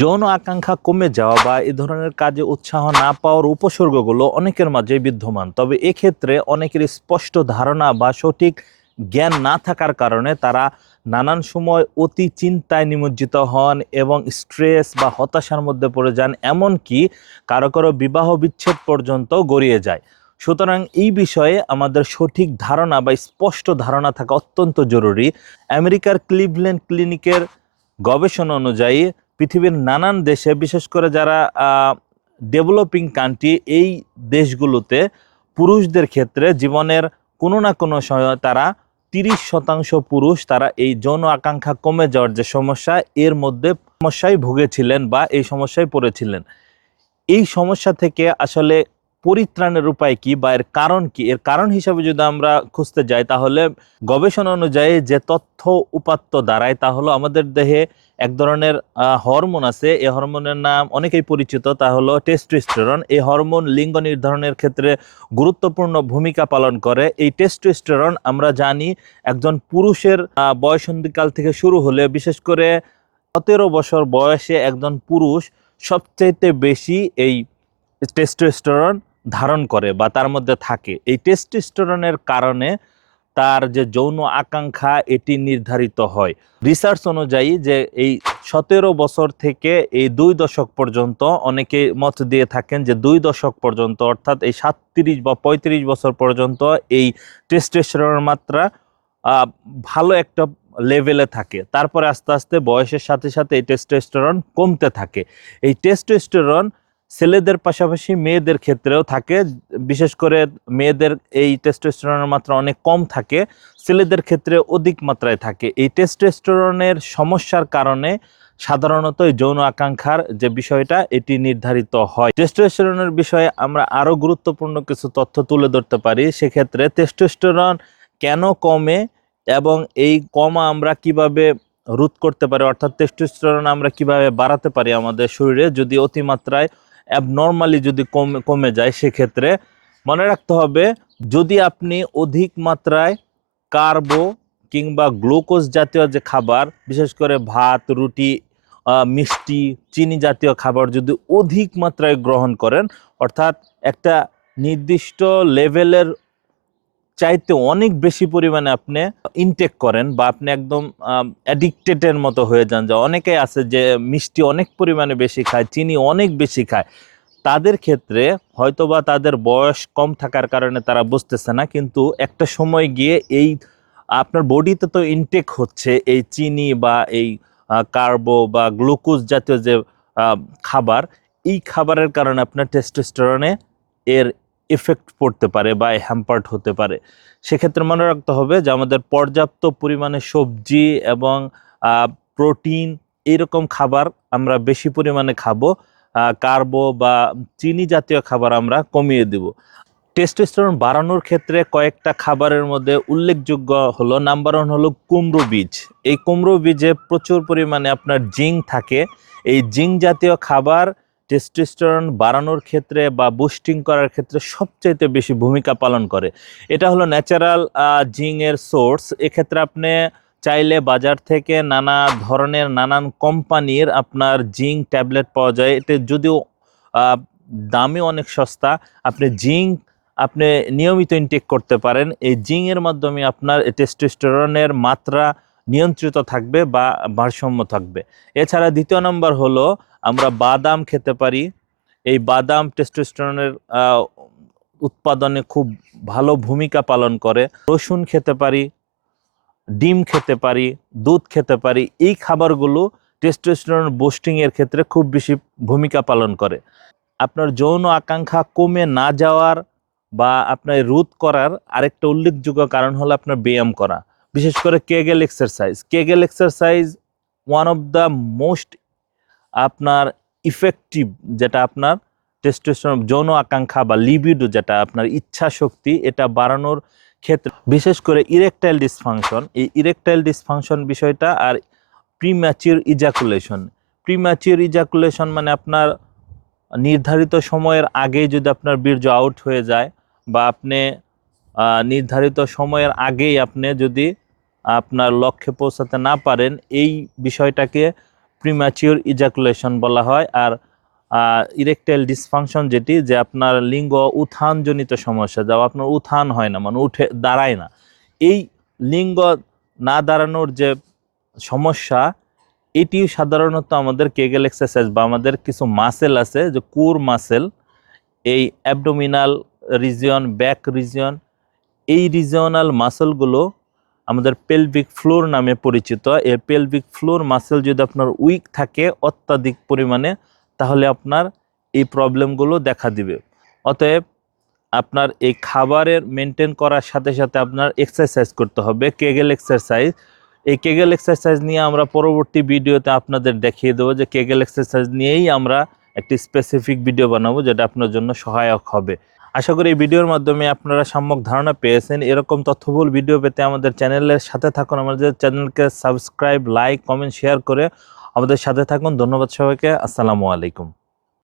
যৌন আকাঙ্ক্ষা কমে যাওয়া বা এ ধরনের কাজে উৎসাহ না পাওয়ার উপসর্গগুলো অনেকের মাঝে বিদ্যমান, তবে এক্ষেত্রে অনেকের স্পষ্ট ধারণা বা সঠিক জ্ঞান না থাকার কারণে তারা নানান সময় অতি চিন্তায় নিমজ্জিত হন এবং স্ট্রেস বা হতাশার মধ্যে পড়ে যান, এমনকি কারো কারো বিবাহ বিচ্ছেদ পর্যন্ত গড়িয়ে যায়। সুতরাং এই বিষয়ে আমাদের সঠিক ধারণা বা স্পষ্ট ধারণা থাকা অত্যন্ত জরুরি। আমেরিকার ক্লিভল্যান্ড ক্লিনিকের গবেষণা অনুযায়ী পৃথিবীর নানান দেশে, বিশেষ করে যারা ডেভেলপিং কান্ট্রি, এই দেশগুলোতে পুরুষদের ক্ষেত্রে জীবনের কোনো না কোনো সময় তারা 30% পুরুষ তারা এই যৌন আকাঙ্ক্ষা কমে যাওয়ার যে সমস্যা, এর মধ্যে সমস্যায় ভুগেছিলেন বা এই সমস্যায় পড়েছিলেন। এই সমস্যা থেকে আসলে পরিত্রাণের উপায় কি বা এর কারণ কি, এর কারণ হিসাবে যদি আমরা খুঁজতে যাই, তাহলে গবেষণা অনুযায়ী যে তথ্য উপাত্ত দাঁড়ায় তা হলো আমাদের দেহে এক ধরনের হরমোন আছে। এই হরমোনের নাম অনেকেই পরিচিত, তা হলো টেস্টোস্টেরন। এই হরমোন লিঙ্গ নির্ধারণের ক্ষেত্রে গুরুত্বপূর্ণ ভূমিকা পালন করে। এই টেস্টোস্টেরন আমরা জানি একজন পুরুষের বয়সন্ধিকাল থেকে শুরু হলে, বিশেষ করে 17 বছর বয়সে একজন পুরুষ সবচাইতে বেশি এই টেস্টোস্টেরন ধারণ করে বা তার মধ্যে থাকে। এই টেস্টোস্টেরনের কারণে তার যে যৌন আকাঙ্ক্ষা এটি নির্ধারিত হয়। রিসার্চ অনুযায়ী যে এই 17 বছর থেকে এই 2 দশক পর্যন্ত, অনেকে মত দিয়ে থাকেন যে 2 দশক পর্যন্ত, অর্থাৎ এই 37 বা 35 বছর পর্যন্ত এই টেস্টোস্টেরনের মাত্রা ভালো একটা লেভেলে থাকে। তারপরে আস্তে আস্তে বয়সের সাথে সাথে এই টেস্টোস্টেরন কমতে থাকে। এই টেস্টোস্টেরন ছেলেদের পাশাপাশি মেয়েদের ক্ষেত্রেও থাকে। বিশেষ করে মেয়েদের এই টেস্টোস্টেরনের মাত্রা অনেক কম থাকে, ছেলেদের ক্ষেত্রে অধিক মাত্রায় থাকে। এই টেস্টোস্টেরনের সমস্যার কারণে সাধারণত এই যৌন আকাঙ্ক্ষার যে বিষয়টা এটি নির্ধারিত হয়। টেস্টোস্টেরনের বিষয়ে আমরা আরো গুরুত্বপূর্ণ কিছু তথ্য তুলে ধরতে পারি। সেক্ষেত্রে টেস্টোস্টেরন কেন কমে এবং এই কমা আমরা কিভাবে রোধ করতে পারি, অর্থাৎ টেস্টোস্টেরন আমরা কিভাবে বাড়াতে পারি আমাদের শরীরে যদি অতিমাত্রায় অ্যাবনর্মালি যদি কমে যায়। সেক্ষেত্রে মনে রাখতে হবে, যদি আপনি অধিক মাত্রায় কার্বো কিংবা গ্লুকোজ জাতীয় যে খাবার, বিশেষ করে ভাত, রুটি, মিষ্টি, চিনি জাতীয় খাবার যদি অধিক মাত্রায় গ্রহণ করেন, অর্থাৎ একটা নির্দিষ্ট লেভেলের চাইতে অনেক বেশি পরিমাণে আপনি ইনটেক করেন বা আপনি একদম অ্যাডিক্টেডের মতো হয়ে যান, যে অনেকেই আছে যে মিষ্টি অনেক পরিমাণে বেশি খায়, চিনি অনেক বেশি খায়, তাদের ক্ষেত্রে হয়তোবা তাদের বয়স কম থাকার কারণে তারা বুঝতেছে না, কিন্তু একটা সময় গিয়ে এই আপনার বডিতে তো ইনটেক হচ্ছে এই চিনি বা এই কার্বো বা গ্লুকোজ জাতীয় যে খাবার, এই খাবারের কারণে আপনার টেস্টোস্টেরনে এর এফেক্ট পড়তে পারে বা হ্যাম্পার্ড হতে পারে। সেক্ষেত্রে মনে রাখতে হবে যে আমাদের পর্যাপ্ত পরিমাণে সবজি এবং প্রোটিন এইরকম খাবার আমরা বেশি পরিমাণে খাবো। কার্বো বা চিনি জাতীয় খাবার আমরা কমিয়ে দিব। টেস্টোস্টেরন বাড়ানোর ক্ষেত্রে কয়েকটা খাবারের মধ্যে উল্লেখযোগ্য হলো, নাম্বার 1 হলো কুমড়ো বীজ। এই কুমড়ো বীজে প্রচুর পরিমাণে আপনার জিঙ্ক থাকে। এই জিঙ্ক জাতীয় খাবার টেস্টোস্টেরন বাড়ানোর ক্ষেত্রে বা বুস্টিং করার ক্ষেত্রে সবচাইতে বেশি ভূমিকা পালন করে। এটা হলো ন্যাচারাল জিঙ্কের সোর্স। এক্ষেত্রে আপনি চাইলে বাজার থেকে নানা ধরনের নানান কোম্পানির আপনার জিঙ্ক ট্যাবলেট পাওয়া যায়। এতে যদিও দামে অনেক সস্তা, আপনি জিঙ্ক আপনি নিয়মিত ইনটেক করতে পারেন। এই জিঙ্কের মাধ্যমে আপনার টেস্টোস্টেরনের মাত্রা নিয়ন্ত্রিত থাকবে বা ভারসাম্য থাকবে। এছাড়া দ্বিতীয় নম্বর হলো আমরা বাদাম খেতে পারি। এই বাদাম টেস্টোস্টেরনের উৎপাদনে খুব ভালো ভূমিকা পালন করে। রসুন খেতে পারি, ডিম খেতে পারি, দুধ খেতে পারি। এই খাবারগুলো টেস্টোস্টেরন বুস্টিং এর ক্ষেত্রে খুব বেশি ভূমিকা পালন করে। আপনার যৌন আকাঙ্ক্ষা কমে না যাওয়ার বা আপনার রোধ করার আরেকটা উল্লেখযোগ্য কারণ হলো আপনার ব্যায়াম করা, বিশেষ করে Kegel exercise. Kegel exercise one of the most আপনার ইফেক্টিভ, যেটা আপনার টেস্টোস্টেরন যৌন আকাঙ্ক্ষা বা লিবিডো, যেটা আপনার ইচ্ছা শক্তি, এটা বাড়ানোর ক্ষেত্রে, বিশেষ করে ইরেকটাইল ডিসফাংশন, এই ইরেকটাইল ডিসফাংশন বিষয়টা, আর প্রিম্যাচিউর ইজাকুলেশন। প্রিম্যাচিউর ইজাকুলেশন মানে আপনার নির্ধারিত সময়ের আগেই যদি আপনার বীর্য আউট হয়ে যায় বা আপনি নির্ধারিত সময়ের আগেই আপনি যদি আপনার লক্ষ্যে পৌঁছাতে না পারেন, এই বিষয়টাকে প্রিম্যাচিওর ইজাকুলেশন বলা হয়। আর ইরেকটাইল ডিসফাংশন যেটি, যে আপনার লিঙ্গ উত্থানজনিত সমস্যা, যা আপনার উত্থান হয় না, মানে উঠে দাঁড়ায় না, এই লিঙ্গ না দাঁড়ানোর যে সমস্যা, এটি সাধারণত আমাদের কেগেল এক্সারসাইজ বা আমাদের কিছু মাসেল আছে, যে কোর মাসেল, এই অ্যাবডোমিনাল রিজিয়ন, ব্যাক রিজিয়ন, এই রিজিওনাল মাসেলগুলো আমাদের পেলভিক ফ্লোর নামে পরিচিত। এই পেলভিক ফ্লোর মাসেল যদি আপনার উইক থাকে অত্যাধিক পরিমাণে, তাহলে আপনার এই প্রবলেমগুলো দেখা দিবে। অতএব আপনার এই খাবারের মেনটেন করার সাথে সাথে আপনার এক্সারসাইজ করতে হবে, কেগেল এক্সারসাইজ। এই কেগেল এক্সারসাইজ নিয়ে আমরা পরবর্তী ভিডিওতে আপনাদের দেখিয়ে দেবো, যে কেগেল এক্সারসাইজ নিয়েই আমরা একটি স্পেসিফিক ভিডিও বানাবো, যেটা আপনার জন্য সহায়ক হবে। আশা করি এই ভিডিওর মাধ্যমে আপনারা সম্যক ধারণা পেয়েছেন। এরকম তথ্যবহুল ভিডিও পেতে আমাদের চ্যানেলের সাথে থাকুন। আমাদের চ্যানেলকে সাবস্ক্রাইব, লাইক, কমেন্ট, শেয়ার করে আমাদের সাথে থাকুন। ধন্যবাদ সবাইকে। আসসালামু আলাইকুম।